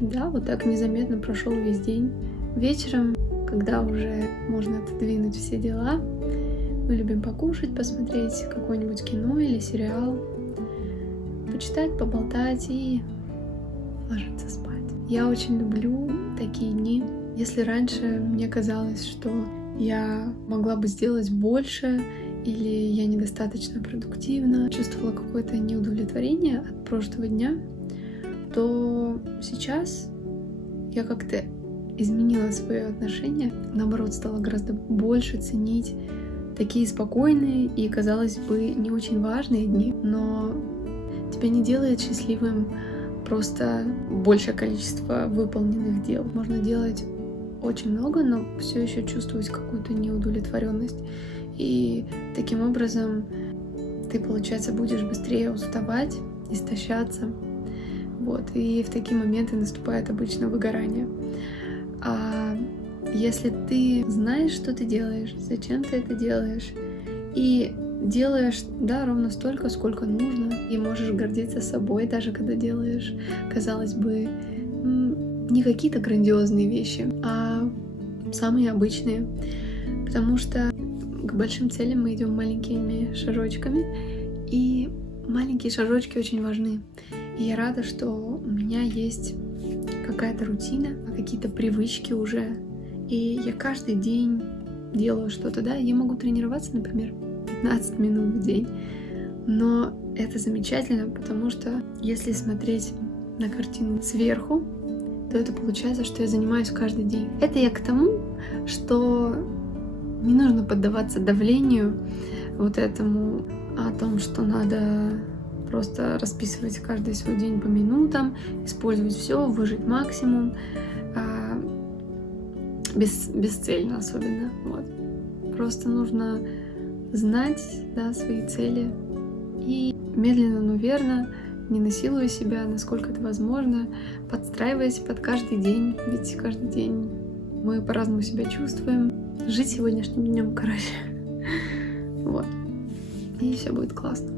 Да, вот так незаметно прошел весь день. Вечером, когда уже можно отодвинуть все дела, мы любим покушать, посмотреть какое-нибудь кино или сериал, почитать, поболтать и ложиться спать. Я очень люблю такие дни. Если раньше мне казалось, что я могла бы сделать больше, или я недостаточно продуктивна, чувствовала какое-то неудовлетворение от прошлого дня, то сейчас я как-то изменила свое отношение. Наоборот, стала гораздо больше ценить такие спокойные и, казалось бы, не очень важные дни, но тебя не делает счастливым просто большее количество выполненных дел. Можно делать очень много, но все еще чувствовать какую-то неудовлетворенность. И таким образом ты, получается, будешь быстрее уставать, истощаться. Вот. И в такие моменты наступает обычно выгорание. А если ты знаешь, что ты делаешь, зачем ты это делаешь, и делаешь, да, ровно столько, сколько нужно, и можешь гордиться собой, даже когда делаешь, казалось бы, не какие-то грандиозные вещи, а самые обычные. Потому что к большим целям мы идем маленькими шажочками, и маленькие шажочки очень важны. И я рада, что у меня есть какая-то рутина, какие-то привычки уже, и я каждый день делаю что-то, да, я могу тренироваться, например, 15 минут в день, но это замечательно, потому что если смотреть на картину сверху, то это получается, что я занимаюсь каждый день. Это я к тому, что не нужно поддаваться давлению вот этому о том, что надо просто расписывать каждый свой день по минутам, использовать все, выжить максимум, бесцельно особенно. Вот. Просто нужно знать, да, свои цели и медленно, но верно, не насилуя себя, насколько это возможно, подстраиваясь под каждый день, ведь каждый день мы по-разному себя чувствуем. Жить сегодняшним днем, короче. Вот. И все будет классно.